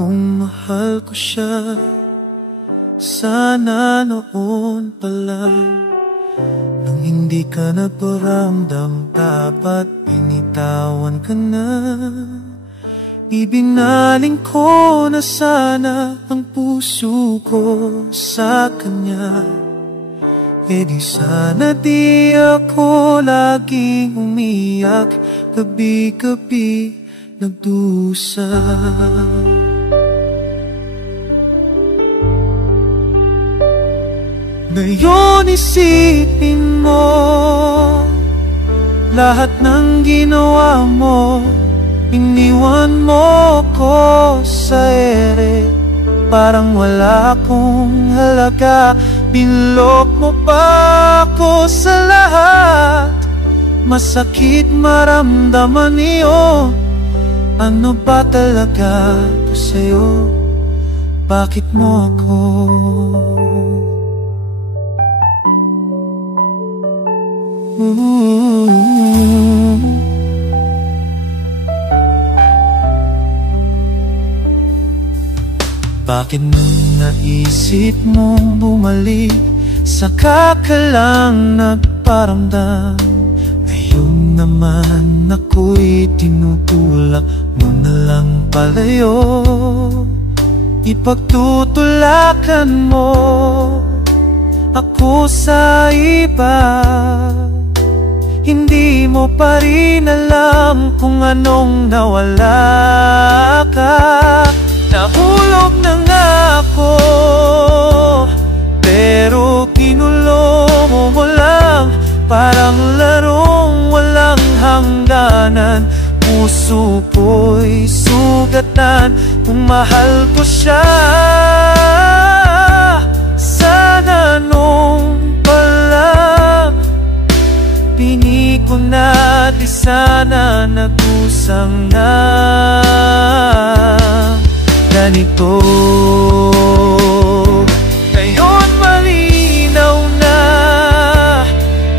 kung mahal ko siya. Sana noon pa lang, nung hindi ka nagparamdam, dapat binitawan ka na. Ibinaling ko na sana ang puso ko sa kanya. E di sana di ako laging umiyak, gabi-gabi nagdusa. Ngayon isipin mo lahat ng ginawa mo. Iniwan mo ko sa ere, parang wala akong halaga. Binlok mo pa ako sa lahat. Masakit maramdaman iyo. Ano ba talaga ito sa'yo? Bakit mo ako Bakit nung naisip mong bumalik, saka ka lang nagparamdam? Ngayon naman ako'y tinutulak mo na lang palayo. Ipagtutulakan mo ako sa iba. Hindi mo pa rin alam kung anong nawala ka. Nahulog na nga ako, pero kinulong mo lang. Parang larong walang hangganan. Puso ko'y sugatan kung mahal ko siya. Sana nung palang piniko na, di sana nag-usang na ganito. Ngayon malinaw na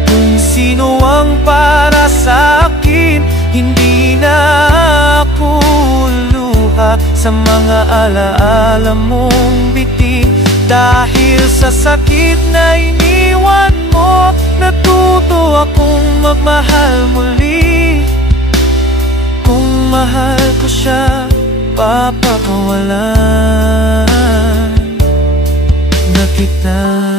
kung sino ang para sa akin. Hindi na ako luha sa mga alaala mong bitin. Dahil sa sakit na iniwan mo, natuto akong magmahal muli. Kung mahal ko siya, papakawalan na kita.